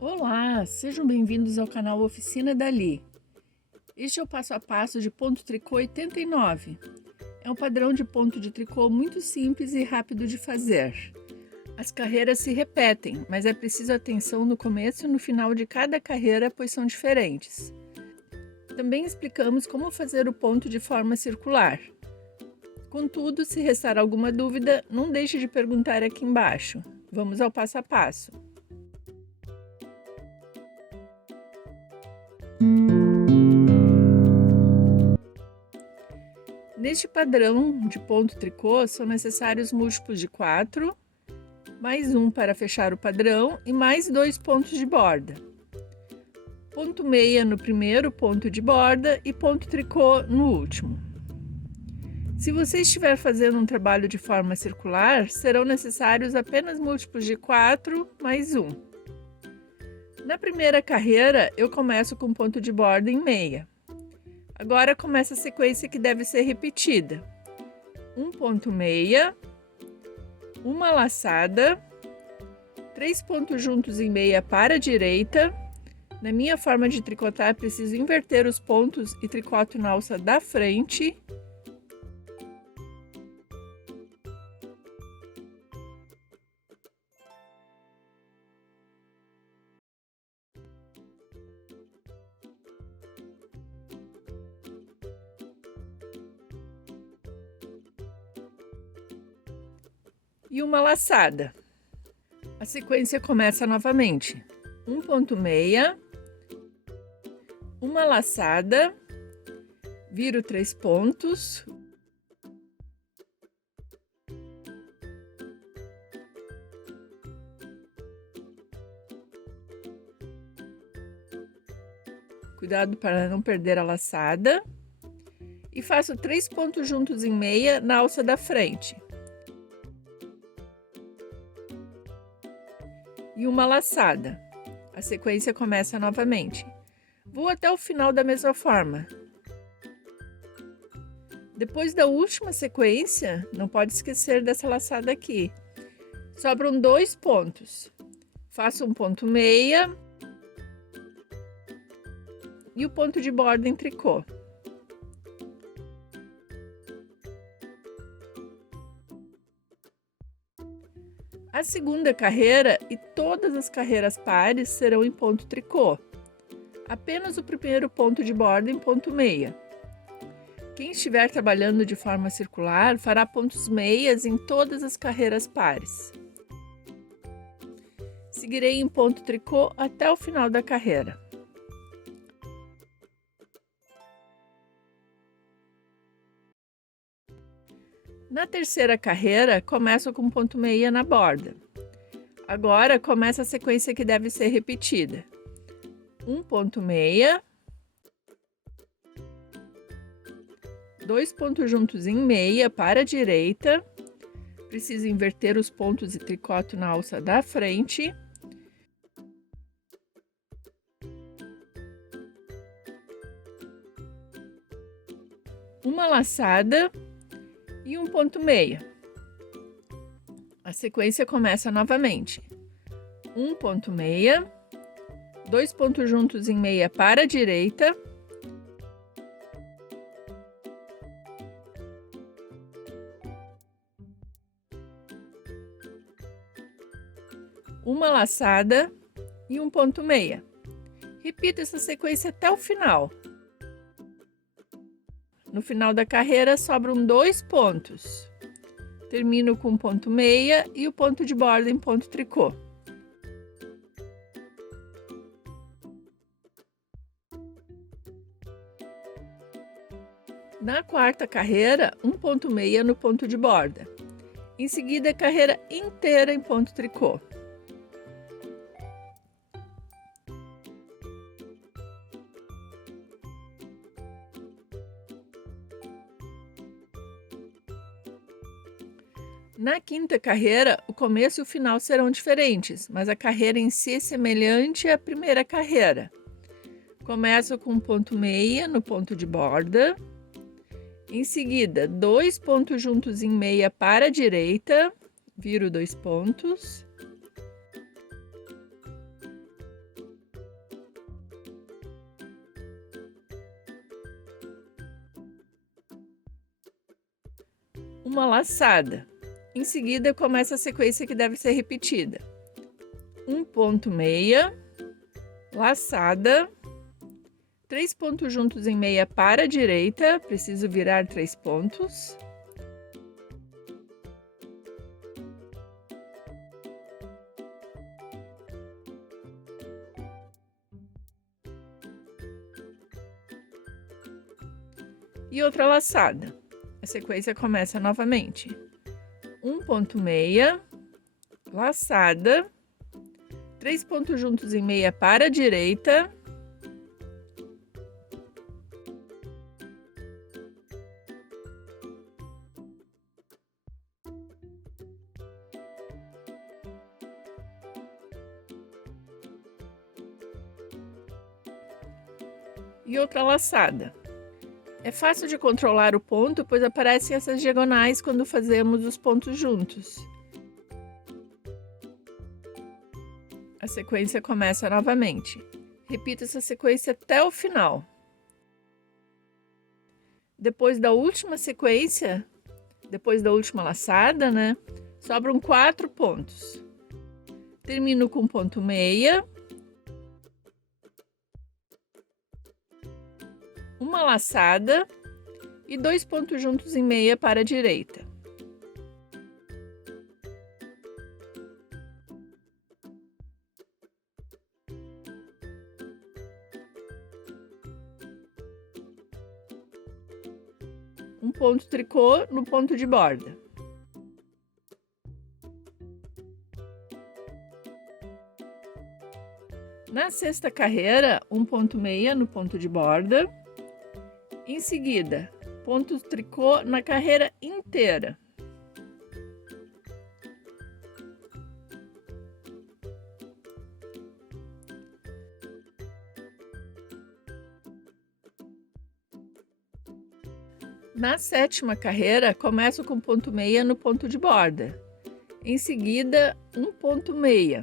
Olá, sejam bem-vindos ao canal Oficina Dali. Este é o passo a passo de ponto tricô 89. É um padrão de ponto de tricô muito simples e rápido de fazer. As carreiras se repetem, mas é preciso atenção no começo e no final de cada carreira, pois são diferentes. Também explicamos como fazer o ponto de forma circular. Contudo, se restar alguma dúvida, não deixe de perguntar aqui embaixo. Vamos ao passo a passo. Neste padrão de ponto tricô, são necessários múltiplos de 4, mais um para fechar o padrão e mais 2 pontos de borda. Ponto meia no primeiro ponto de borda e ponto tricô no último. Se você estiver fazendo um trabalho de forma circular, serão necessários apenas múltiplos de 4 mais 1. Na primeira carreira, eu começo com ponto de borda em meia. Agora começa a sequência que deve ser repetida. Um ponto meia, uma laçada, 3 pontos juntos em meia para a direita. Na minha forma de tricotar, preciso inverter os pontos e tricoto na alça da frente. E uma laçada. A sequência começa novamente. Um ponto meia, uma laçada, viro 3 pontos, cuidado para não perder a laçada, e faço 3 pontos juntos em meia na alça da frente. E uma laçada. A sequência começa novamente. Vou até o final da mesma forma. Depois da última sequência, não pode esquecer dessa laçada aqui. Sobram 2 pontos. Faço um ponto meia e o ponto de borda em tricô. A segunda carreira e todas as carreiras pares serão em ponto tricô. Apenas o primeiro ponto de borda em ponto meia. Quem estiver trabalhando de forma circular fará pontos meias em todas as carreiras pares. Seguirei em ponto tricô até o final da carreira. Na terceira carreira, começo com ponto meia na borda. Agora, começa a sequência que deve ser repetida. Um ponto meia, 2 pontos juntos em meia para a direita. Preciso inverter os pontos e tricoto na alça da frente. Uma laçada e um ponto meia. A sequência começa novamente. Um ponto meia, 2 pontos juntos em meia para a direita. Uma laçada e um ponto meia. Repita essa sequência até o final. No final da carreira, sobram 2 pontos. Termino com um ponto meia e o ponto de borda em ponto tricô. Na quarta carreira, um ponto meia no ponto de borda. Em seguida, a carreira inteira em ponto tricô. Na quinta carreira, o começo e o final serão diferentes, mas a carreira em si é semelhante à primeira carreira. Começo com um ponto meia no ponto de borda. Em seguida, 2 pontos juntos em meia para a direita, viro 2 pontos. uma laçada. Em seguida, começa a sequência que deve ser repetida. 1 ponto meia, laçada, 3 pontos juntos em meia para a direita, preciso virar 3 pontos. E outra laçada. A sequência começa novamente. 1 ponto meia, laçada, 3 pontos juntos em meia para a direita, e outra laçada. É fácil de controlar o ponto, pois aparecem essas diagonais quando fazemos os pontos juntos. A sequência começa novamente. Repita essa sequência até o final. Depois da última sequência, depois da última laçada, sobram 4 pontos. Termino com ponto meia, uma laçada e 2 pontos juntos em meia para a direita. Um ponto tricô no ponto de borda. Na sexta carreira, um ponto meia no ponto de borda. Em seguida, ponto tricô na carreira inteira. Na sétima carreira, começo com ponto meia no ponto de borda. Em seguida, um ponto meia.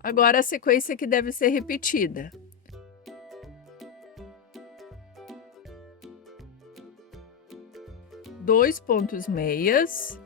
Agora a sequência que deve ser repetida. Dois pontos meias,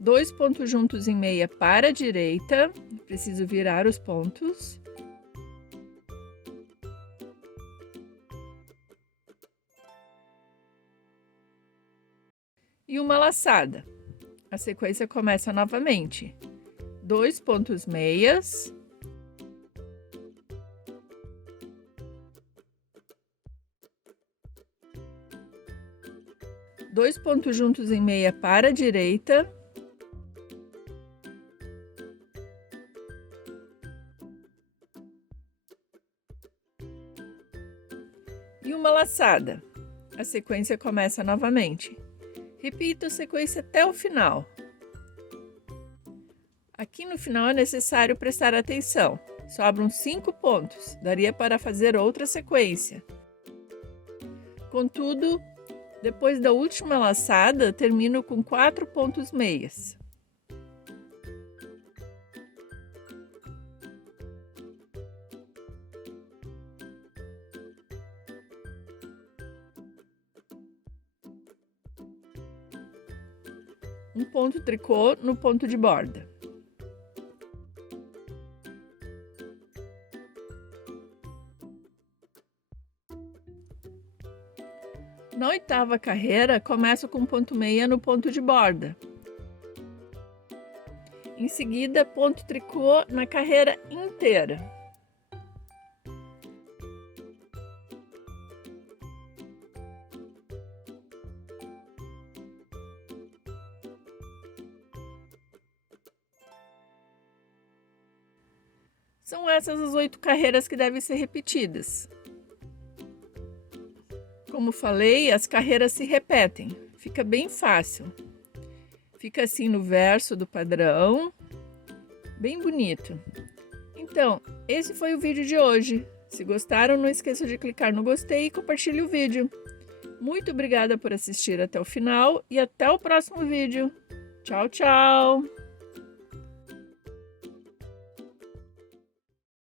2 pontos juntos em meia para a direita, preciso virar os pontos. E uma laçada. A sequência começa novamente. 2 pontos meias, 2 pontos juntos em meia para a direita, e uma laçada. A sequência começa novamente. Repita a sequência até o final. Aqui no final é necessário prestar atenção. Sobram 5 pontos, daria para fazer outra sequência. Contudo, depois da última laçada, termino com 4 pontos meias. Um ponto tricô no ponto de borda. Na oitava carreira, começo com ponto meia no ponto de borda. Em seguida, ponto tricô na carreira inteira. São essas as 8 carreiras que devem ser repetidas. Como falei, as carreiras se repetem, fica bem fácil. Fica assim no verso do padrão, bem bonito. Então, esse foi o vídeo de hoje. Se gostaram, não esqueça de clicar no gostei e compartilhe o vídeo. Muito obrigada por assistir até o final e até o próximo vídeo. Tchau, tchau!